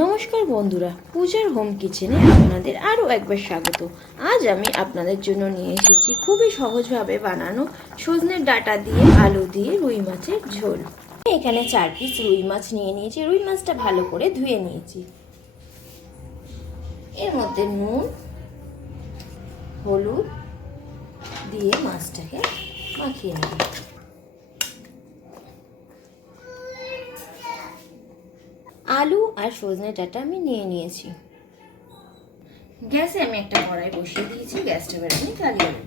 নমস্কার বন্ধুরা, পূজার হোম কিচেনে আপনাদের আরও একবার স্বাগত। আজ আমি আপনাদের জন্য নিয়ে এসেছি খুবই সহজভাবে বানানো সজনের ডাঁটা দিয়ে আলু দিয়ে রুই মাছের ঝোল। এখানে 4 পিস রুই মাছ নিয়ে নিয়েছি। রুই মাছটা ভালো করে ধুয়ে নিয়েছি। এর মধ্যে নুন, হলুদ দিয়ে মাছটাকে মাখিয়ে নেব। আলু আর সজনে ডাঁটা আমি নিয়ে নিয়েছি। গ্যাসে আমি একটা কড়াই বসিয়ে দিয়েছি। গ্যাসটা এবার আমি জ্বালিয়ে দেব।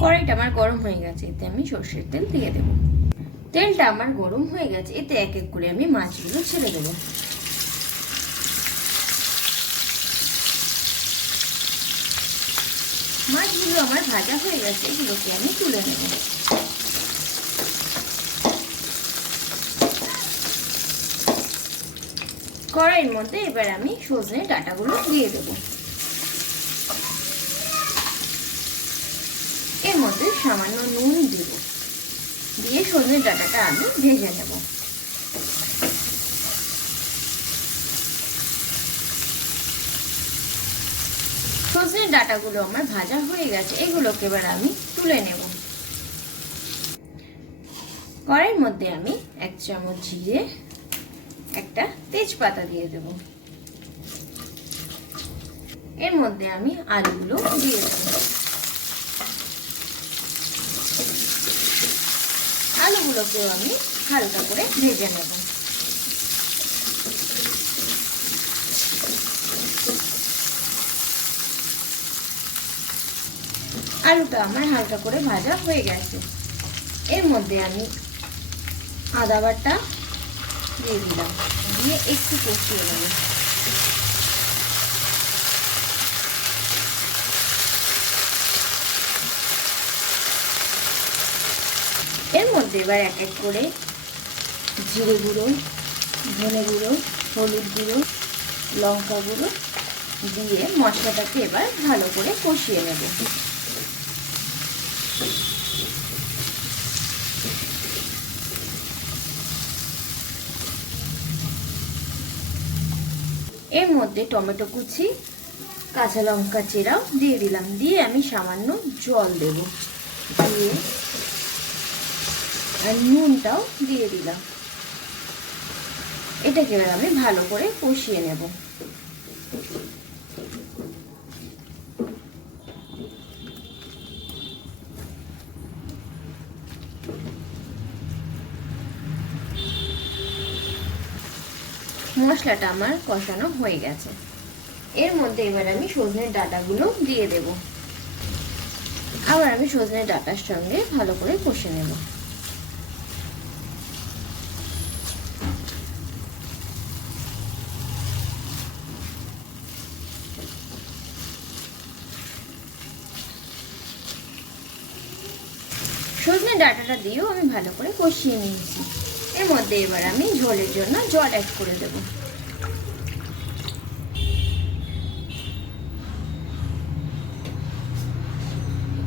কড়াইটা আমার গরম হয়ে গেছে, এতে আমি সর্ষের তেল দিয়ে দেব। তেলটা আমার গরম হয়ে গেছে, এতে এক এক করে আমি মাছগুলো ছেড়ে দেব। মাছগুলো আমার ভাজা হয়ে গেছে, এগুলোকে আমি তুলে নেব। কড়াইয়ের মধ্যে এবার আমি সজনে ডাঁটাগুলো দিয়ে দেব। এর মধ্যে সামান্য নুন দেব, দিয়ে সজনে ডাঁটাটা আমি ভেজে নেব। সজনে ডাঁটাগুলো আমার ভাজা হয়ে গেছে, এগুলোকে এবার আমি তুলে নেব। কড়াইয়ের মধ্যে আমি 1 চামচ জিরে, একটা তেজপাতা দিয়ে দেব। এর মধ্যে আমি আলুগুলো দিয়ে দেব। আলুগুলোকেও আমি হালকা করে ভেজে নেব। আলুটা আমার হালকা করে ভাজা হয়ে গেছে। এর মধ্যে আমি আদা বাটা দিয়ে দিলাম, দিয়ে একটু কষিয়ে নেব। এর মধ্যে এবার এক এক করে জিরে গুঁড়ো, ধনে গুঁড়ো, হলুদ গুঁড়ো, লঙ্কা গুঁড়ো দিয়ে মশলাটাকে এবার ভালো করে কষিয়ে নেব। এর মধ্যে টমেটো কুচি, কাঁচা লঙ্কা চেরাও দিয়ে দিলাম, দিয়ে আমি সামান্য জল দেব, দিয়ে আর নুনটাও দিয়ে দিলাম। এটাকে এবার আমি ভালো করে কষিয়ে নেব। মশলাটা আমার কষানো হয়ে গেছে। এর মধ্যে এবার আমি সজনের ডাঁটাগুলো দিয়ে দেব। আবার আমি সজনের ডাঁটার সঙ্গে ভালো করে কষে নেব। সজনে ডাঁটাটা দিয়েও আমি ভালো করে কষিয়ে নিয়েছি। এর মধ্যে এবার আমি ঝোলের জন্য জল অ্যাড করে দেব।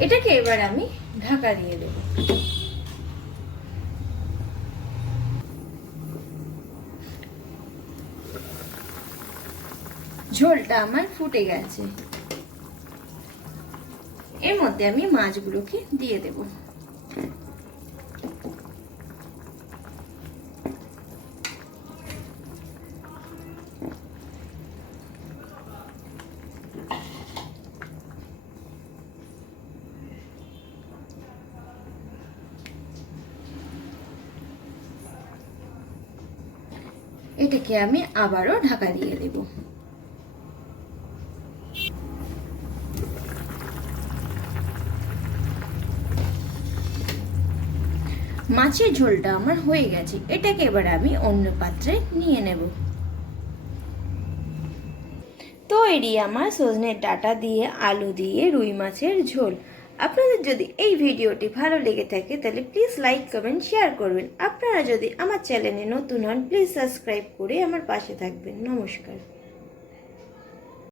এটাকে এবার আমি ঢাকা দিয়ে দেব। ঝোলটা আমার ফুটে গেছে। এর মধ্যে আমি মাছগুলোকে দিয়ে দেব। এটাকে আমি আবারও ঢাকা দিয়ে দেব। মাছের ঝোলটা আমার হয়ে গেছে, এটাকে এবার আমি অন্য পাত্রে নিয়ে নেব। তৈরি আমার সজনের ডাঁটা দিয়ে আলু দিয়ে রুই মাছের ঝোল। আপনাদের যদি এই ভিডিওটি ভালো লেগে থাকে তাহলে প্লিজ লাইক, কমেন্ট, শেয়ার করবেন। আপনারা যদি আমার চ্যানেলে নতুন হন প্লিজ সাবস্ক্রাইব করে আমার পাশে থাকবেন। নমস্কার।